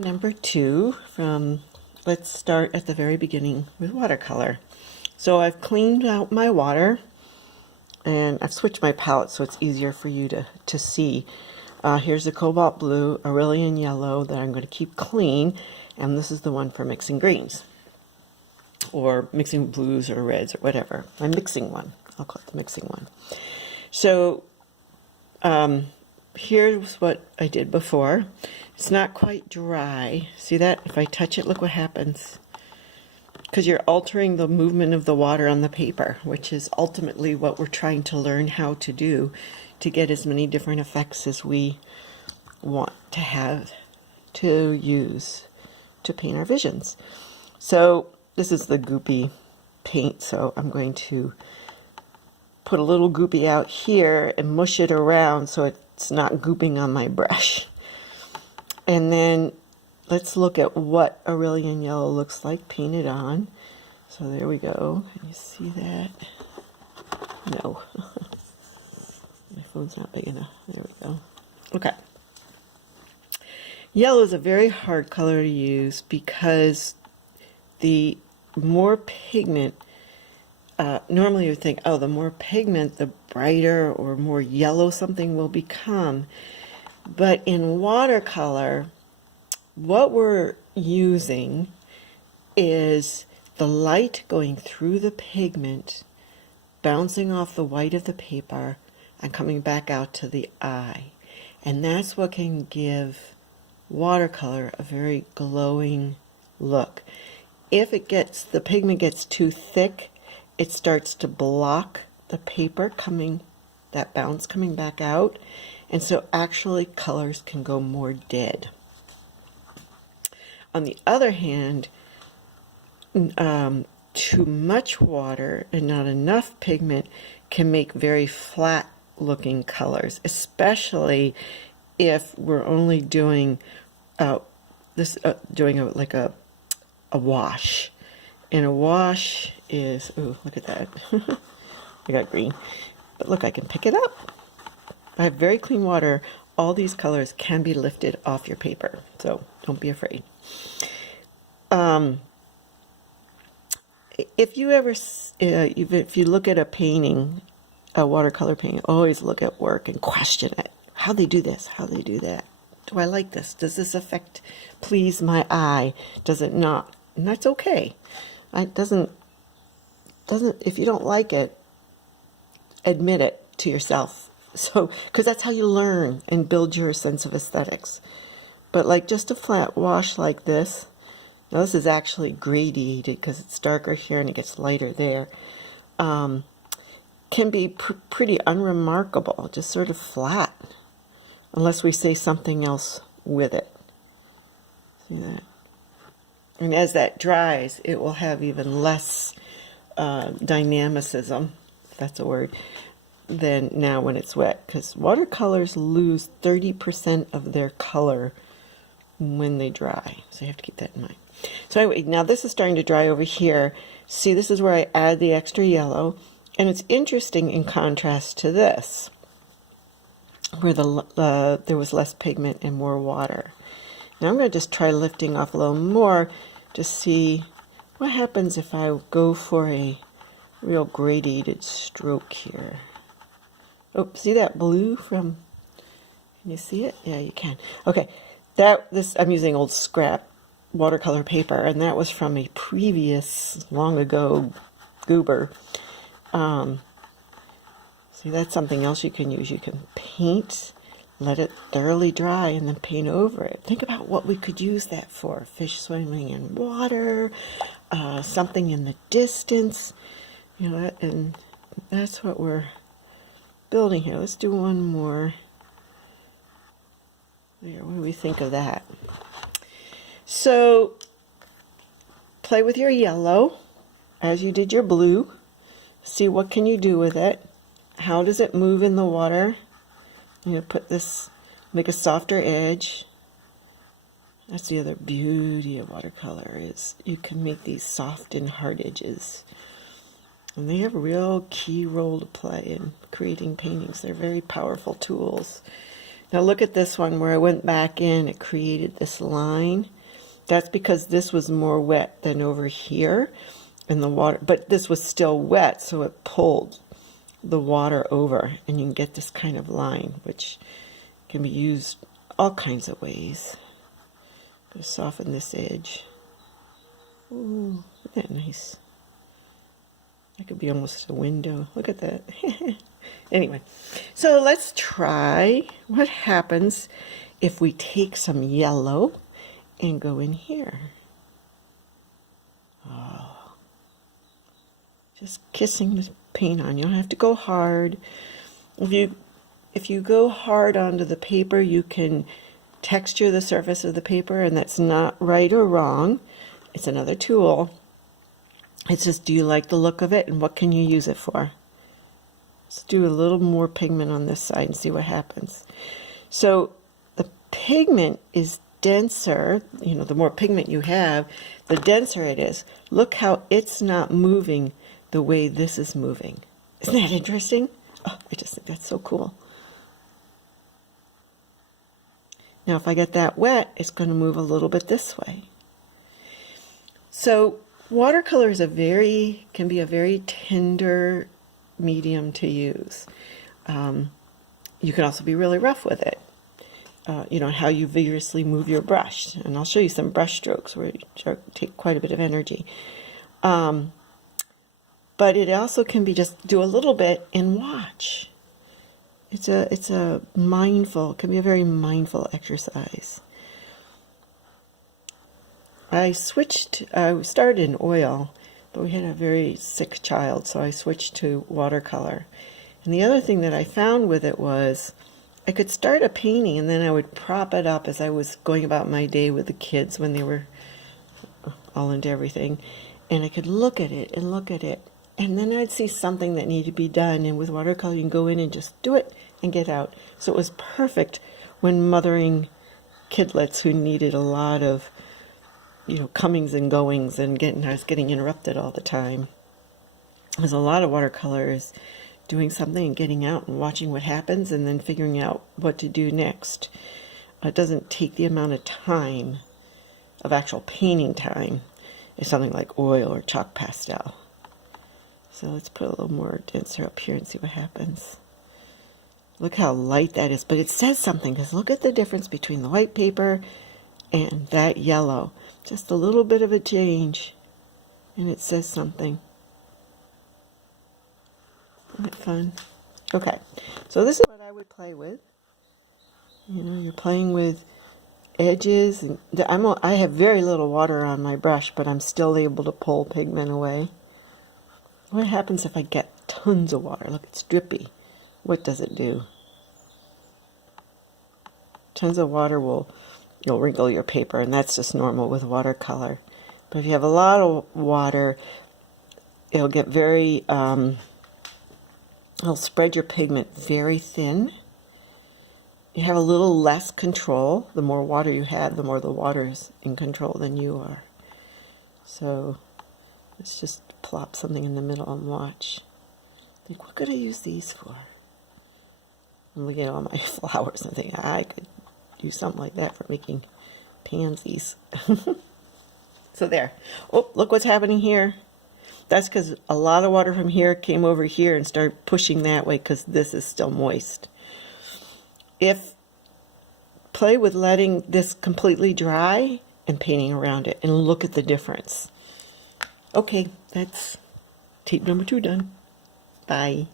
Number 2 from, let's start at the very beginning with watercolor. So I've cleaned out my water and I've switched my palette so it's easier for you to see. Here's the cobalt blue, Aurelian yellow that I'm going to keep clean, and this is the one for mixing greens or mixing blues or reds or whatever. My mixing one. I'll call it the mixing one. So here's what I did before. It's not quite dry. See that? If I touch it, look what happens. Because you're altering the movement of the water on the paper, which is ultimately what we're trying to learn how to do to get as many different effects as we want to have to use to paint our visions. So this is the goopy paint, so I'm going to put a little goopy out here and mush it around so it's not gooping on my brush. And then let's look at what Aurelian yellow looks like painted on. So there we go. Can you see that? No. My phone's not big enough. There we go. Okay. Yellow is a very hard color to use because the more pigment, normally you would think, oh, the more pigment, the brighter or more yellow something will become. But in watercolor, what we're using is the light going through the pigment, bouncing off the white of the paper, and coming back out to the eye. And that's what can give watercolor a very glowing look. If the pigment gets too thick, it starts to block the paper that bounce coming back out. And so actually colors can go more dead. On the other hand, too much water and not enough pigment can make very flat looking colors, especially if we're only doing like a wash. And a wash is, oh, look at that. I got green. But look, I can pick it up. If I have very clean water, all these colors can be lifted off your paper. So don't be afraid. If you look at a painting, a watercolor painting, always look at work and question it. How they do this? How they do that? Do I like this? Does this effect please my eye? Does it not? And that's okay. It doesn't. If you don't like it, admit it to yourself. So, because that's how you learn and build your sense of aesthetics. But like just a flat wash like this, now this is actually gradiated because it's darker here and it gets lighter there, can be pretty unremarkable, just sort of flat, unless we say something else with it. See that? And as that dries, it will have even less dynamicism, if that's a word, than now when it's wet, because watercolors lose 30% of their color when they dry. So you have to keep that in mind. So anyway, now this is starting to dry over here. See, this is where I add the extra yellow, and it's interesting in contrast to this, where there was less pigment and more water. Now I'm going to just try lifting off a little more to see what happens if I go for a real gradiated stroke here. Oh, see that blue from, can you see it? Yeah, you can. Okay, I'm using old scrap watercolor paper, and that was from a previous, long ago, goober. See, that's something else you can use. You can paint, let it thoroughly dry, and then paint over it. Think about what we could use that for. Fish swimming in water, something in the distance, you know, and that's what we're building here. Let's do one more. There, what do we think of that? So play with your yellow as you did your blue. See what can you do with it. How does it move in the water? I'm going to put this, make a softer edge. That's the other beauty of watercolor, is you can make these soft and hard edges. And they have a real key role to play in creating paintings. They're very powerful tools. Now look at this one where I went back in, it created this line. That's because this was more wet than over here in the water, but this was still wet, so it pulled the water over, and you can get this kind of line, which can be used all kinds of ways. To soften this edge. Ooh, isn't that nice? That could be almost a window. Look at that. Anyway, so let's try what happens if we take some yellow and go in here. Oh, just kissing the paint on. You don't have to go hard. If you go hard onto the paper, you can texture the surface of the paper, and that's not right or wrong. It's another tool. It's just, do you like the look of it, and what can you use it for? Let's do a little more pigment on this side and see what happens. So the pigment is denser. You know, the more pigment you have, the denser it is. Look how it's not moving the way this is moving. Isn't that interesting? Oh, I just think that's so cool. Now if I get that wet, it's going to move a little bit this way. So watercolor is can be a very tender medium to use. You can also be really rough with it. You know, how you vigorously move your brush. And I'll show you some brush strokes where you take quite a bit of energy. But it also can be just do a little bit and watch. It's a mindful, it can be a very mindful exercise. I started in oil, but we had a very sick child, so I switched to watercolor. And the other thing that I found with it was I could start a painting and then I would prop it up as I was going about my day with the kids when they were all into everything. And I could look at it and look at it. And then I'd see something that needed to be done. And with watercolor, you can go in and just do it and get out. So it was perfect when mothering kidlets who needed a lot of, you know, comings and goings, and I was getting interrupted all the time. There's a lot of watercolors doing something and getting out and watching what happens and then figuring out what to do next. It doesn't take the amount of time, of actual painting time, as something like oil or chalk pastel. So let's put a little more denser up here and see what happens. Look how light that is, but it says something, because look at the difference between the white paper and that yellow. Just a little bit of a change, and it says something. Isn't it fun? Okay, so this is what I would play with. You know, you're playing with edges, and I have very little water on my brush, but I'm still able to pull pigment away. What happens if I get tons of water? Look, it's drippy. What does it do? Tons of water you'll wrinkle your paper, and that's just normal with watercolor. But if you have a lot of water, it'll get very, it'll spread your pigment very thin. You have a little less control. The more water you have, the more the water is in control than you are. So let's just plop something in the middle and watch. Think, what could I use these for? I'm looking at all my flowers and thinking, I could do something like that for making pansies. So there. Oh, look what's happening here. That's because a lot of water from here came over here and started pushing that way because this is still moist. Play with letting this completely dry and painting around it, and look at the difference. Okay, that's tape number 2 done. Bye.